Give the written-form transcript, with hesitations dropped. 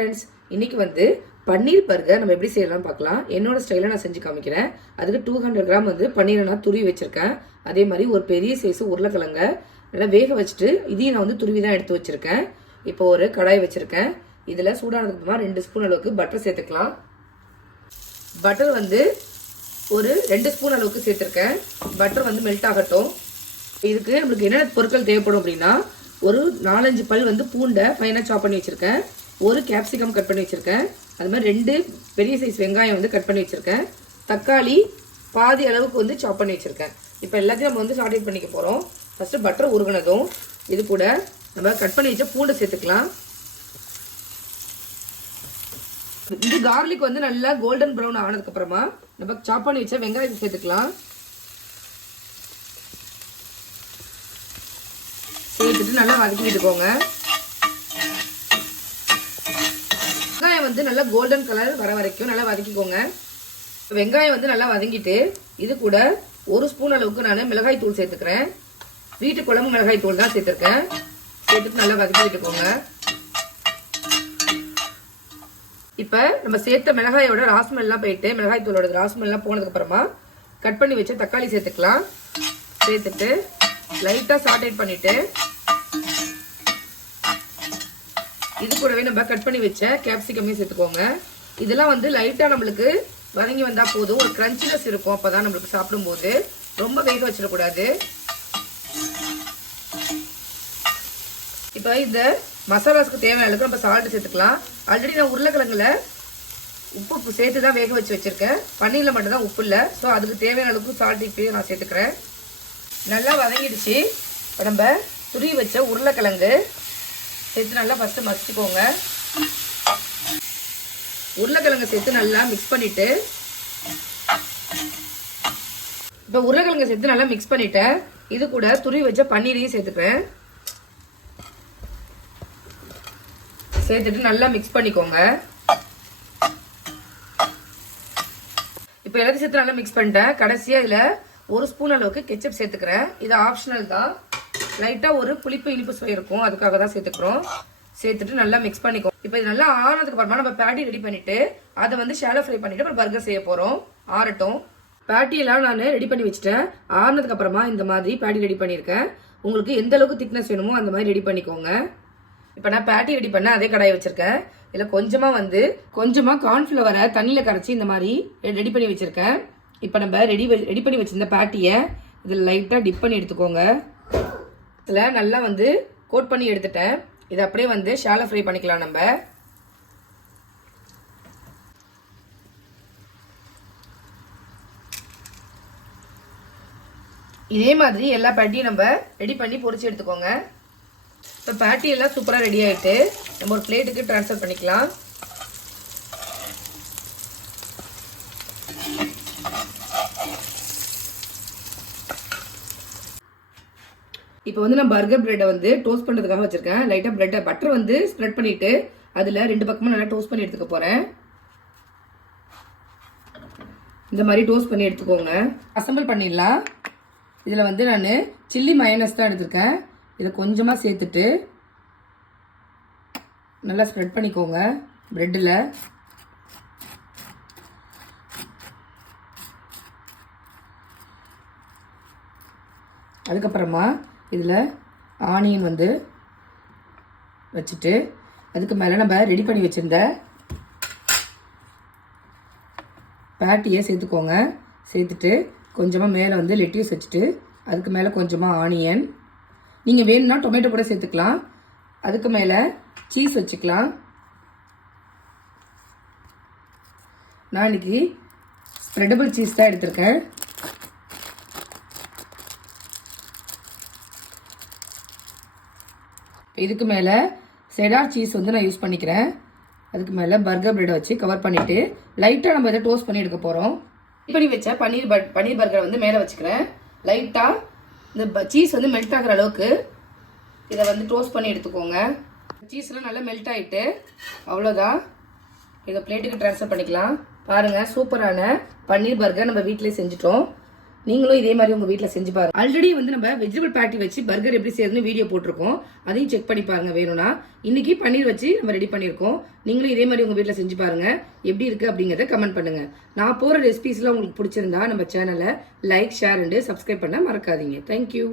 Friends, இன்னைக்கு வந்து பன்னீர் burger நம்ம எப்படி செய்யலாம் பார்க்கலாம். என்னோட ஸ்டைலில் நான் செஞ்சு காமிக்கிறேன். அதுக்கு 200 கிராம் வந்து பன்னீரை நான் துருவி வச்சிருக்கேன். அதே மாதிரி ஒரு பெரிய சைஸ் உருளைக்கிழங்க நல்லா வேக வச்சுட்டு இதையும் நான் வந்து துருவி தான் எடுத்து வச்சிருக்கேன். இப்போ ஒரு கடாய் வச்சிருக்கேன். இதில் சூடானதுக்கு அப்புறமா 2 ஸ்பூன் அளவுக்கு பட்டர் சேர்த்துக்கலாம். பட்டர் வந்து ஒரு 2 ஸ்பூன் அளவுக்கு சேர்த்துருக்கேன். பட்டர் வந்து மெல்ட் ஆகட்டும். இதுக்கு நம்மளுக்கு என்னென்ன பொருட்கள் தேவைப்படும் அப்படின்னா, ஒரு 4-5 பல் வந்து பூண்டை ஃபைனாக சாப் பண்ணி வச்சுருக்கேன். ஒரு கேப்சிகம் கட் பண்ணி வச்சுருக்கேன். அது மாதிரி 2 பெரிய சைஸ் வெங்காயம் வந்து கட் பண்ணி வச்சுருக்கேன். தக்காளி பாதி அளவுக்கு வந்து சாப் பண்ணி வச்சுருக்கேன். இப்போ எல்லாத்தையும் நம்ம வந்து சார்ட் பண்ணிக்க போகிறோம். ஃபஸ்ட்டு பட்டர் உருகினதும் இது கூட நம்ம கட் பண்ணி வச்ச பூண்டை சேர்த்துக்கலாம். இது கார்லிக் வந்து நல்லா கோல்டன் ப்ரௌன் ஆனதுக்கப்புறமா நம்ம சாப் பண்ணி வச்ச வெங்காயத்தை சேர்த்துக்கலாம். சேர்த்துட்டு நல்லா வதக்கி விட்டுக்கோங்க. வெங்காயம் வந்து நல்லா கோல்டன் கலர் வர வரைக்கும் நல்லா வதக்கிக்கோங்க. வெங்காயம் வந்து நல்லா வதங்கிட்டு இது கூட 1 ஸ்பூன் அளவுக்கு நான் மிளகாய் தூள் சேர்த்துக்கிறேன். வீட்டு குழம்பு மிளகாய் தூள் தான் சேர்த்துருக்கேன். சேர்த்துட்டு நல்லா வதக்கி விட்டுக்கோங்க. இப்போ நம்ம சேர்த்த மிளகாயோட ராஸ்மெல்லாம் போயிட்டு மிளகாய் தூளோட ராஸ்மெல்லாம் போனதுக்கு அப்புறமா கட் பண்ணி வச்ச தக்காளி சேர்த்துக்கலாம். சேர்த்துட்டு லைட்டாக சாட்டேட் பண்ணிட்டு இது கூடவே நம்ம கட் பண்ணி வச்ச கேப்சிகமே சேர்த்துக்கோங்க. இதெல்லாம் வந்து லைட்டாக நம்மளுக்கு வதங்கி வந்தால் போதும். ஒரு கிரன்ச்சினஸ் இருக்கும். அப்போ தான் நம்மளுக்கு சாப்பிடும்போது ரொம்ப வேக வச்சிடக்கூடாது. இப்போ இந்த மசாலாஸ்க்கு தேவையான அளவுக்கு நம்ம சால்ட் சேர்த்துக்கலாம். ஆல்ரெடி நான் உருளைக்கிழங்குல உப்பு சேர்த்து தான் வேக வச்சு வச்சுருக்கேன். பன்னீரில் மட்டும்தான் உப்பு இல்லை. ஸோ அதுக்கு தேவையான அளவுக்கு சால்ட் இப்போயே நான் சேர்த்துக்கிறேன். நல்லா வதங்கிடுச்சு. இப்போ நம்ம துருவி வச்ச உருளைக்கிழங்கு சேர்த்து நல்லா ஃபஸ்ட்டு மசிச்சுக்கோங்க. உருளைக்கிழங்கு சேர்த்து நல்லா மிக்ஸ் பண்ணிவிட்டு இப்போ உருளைக்கிழங்கு சேர்த்து நல்லா மிக்ஸ் பண்ணிவிட்டேன். இது கூட துருவி வச்ச பன்னீரையும் சேர்த்துக்கிறேன். சேர்த்துட்டு நல்லா மிக்ஸ் பண்ணிக்கோங்க. இப்போ எல்லாத்தையும் சேர்த்து நல்லா மிக்ஸ் பண்ணிட்டேன். கடைசியாக இதில் 1 ஸ்பூன் அளவுக்கு கெச்சப் சேர்த்துக்கிறேன். இது ஆப்ஷனல் தான். லைட்டாக ஒரு புளிப்பு இனிப்பு சுவை இருக்கும். அதுக்காக தான் சேர்த்துக்கிறோம். சேர்த்துட்டு நல்லா மிக்ஸ் பண்ணிக்கோ. இப்போ இது நல்லா ஆறுனதுக்கு அப்புறமா நம்ம பேட்டி ரெடி பண்ணிட்டு அதை வந்து ஷாலோ ஃப்ரை பண்ணிட்டு அப்புறம் பர்கர் செய்ய போகிறோம். ஆறட்டும். பேட்டியெல்லாம் நான் ரெடி பண்ணி வச்சுட்டேன். ஆறுனதுக்கு அப்புறமா இந்த மாதிரி பேட்டி ரெடி பண்ணியிருக்கேன். உங்களுக்கு எந்த அளவுக்கு திக்னஸ் வேணுமோ அந்த மாதிரி ரெடி பண்ணிக்கோங்க. இப்போ நான் பேட்டி ரெடி பண்ண அதே கடாயை வச்சிருக்கேன். இதில் கொஞ்சமாக கார்ன்ஃப்ளவரை தண்ணியில் கரைச்சி இந்த மாதிரி ரெடி பண்ணி வச்சுருக்கேன். இப்போ நம்ம ரெடி பண்ணி வச்சிருந்த பேட்டியை இதில் லைட்டாக டிப் பண்ணி எடுத்துக்கோங்க. இதில் நல்லா வந்து கோட் பண்ணி எடுத்துட்டேன். இதை அப்படியே வந்து ஷாலோ ஃப்ரை பண்ணிக்கலாம். நம்ம இதே மாதிரி எல்லா பேட்டியும் நம்ம ரெடி பண்ணி பொரிச்சு எடுத்துக்கோங்க. இப்போ பேட்டி எல்லாம் சூப்பராக ரெடி ஆகிட்டு நம்ம ஒரு பிளேட்டுக்கு ட்ரான்ஸ்ஃபர் பண்ணிக்கலாம். இப்போ வந்து நான் பர்கர் பிரெட்டை வந்து டோஸ்ட் பண்ணுறதுக்காக வச்சுருக்கேன். லைட்டாக பட்டர் வந்து ஸ்ப்ரெட் பண்ணிவிட்டு அதில் 2 பக்கமும் நல்லா டோஸ்ட் பண்ணி எடுத்துக்க போகிறேன். இந்த மாதிரி டோஸ்ட் பண்ணி எடுத்துக்கோங்க. அசம்பிள் பண்ணிடலாம். இதில் வந்து நான் சில்லி மயோனஸ் தான் எடுத்திருக்கேன். இதை கொஞ்சமாக சேர்த்துட்டு நல்லா ஸ்ப்ரெட் பண்ணிக்கோங்க பிரெட்டில். அதுக்கப்புறமா இதில் ஆனியன் வந்து வச்சுட்டு அதுக்கு மேலே நம்ம ரெடி பண்ணி வச்சுருந்த பேட்டியை சேர்த்துக்கோங்க. சேர்த்துட்டு கொஞ்சமாக மேலே வந்து லெட்யூஸ் வச்சுட்டு அதுக்கு மேலே கொஞ்சமாக ஆனியன், நீங்கள் வேணும்னா டொமேட்டோ கூட சேர்த்துக்கலாம். அதுக்கு மேலே சீஸ் வச்சுக்கலாம். நான் இன்னைக்கு ஸ்ப்ரெடபிள் சீஸ் தான் எடுத்திருக்கேன். இதுக்கு மேலே செடார் சீஸ் வந்து நான் யூஸ் பண்ணிக்கிறேன். அதுக்கு மேலே பர்கர் பிரெட்டை வச்சு கவர் பண்ணிவிட்டு லைட்டாக நம்ம இதை டோஸ்ட் பண்ணி எடுக்க போகிறோம். ரெடி பண்ணி வச்ச பன்னீர் பர்கரை வந்து மேலே வச்சுக்கிறேன். லைட்டாக இந்த சீஸ் வந்து மெல்ட் ஆகிற அளவுக்கு இதை வந்து டோஸ்ட் பண்ணி எடுத்துக்கோங்க. சீஸ்லாம் நல்லா மெல்ட் ஆகிட்டு அவ்வளோதான். இதை பிளேட்டுக்கு ட்ரான்ஸ்ஃபர் பண்ணிக்கலாம். பாருங்கள், சூப்பரான பன்னீர் பர்கர் நம்ம வீட்டிலே செஞ்சுட்டோம். நீங்களும் இதே மாதிரி உங்க வீட்டில் செஞ்சு பாருங்க. ஆல்ரெடி வந்து நம்ம வெஜிடபிள் பேட்டி வச்சு பர்கர் எப்படி செய்யறதுன்னு வீடியோ போட்டிருக்கோம், அதையும் செக் பண்ணி பாருங்க வேணும்னா. இன்னைக்கு பன்னீர் வச்சு நம்ம ரெடி பண்ணியிருக்கோம். நீங்களும் இதே மாதிரி உங்க வீட்டில் செஞ்சு பாருங்க, எப்படி இருக்கு அப்படிங்கறத கமெண்ட் பண்ணுங்க. நான் போற ரெசிபிஸ்லாம் உங்களுக்கு பிடிச்சிருந்தா நம்ம சேனலை லைக், ஷேர் அண்ட் சப்ஸ்கிரைப் பண்ண மறக்காதீங்க. தேங்க்யூ.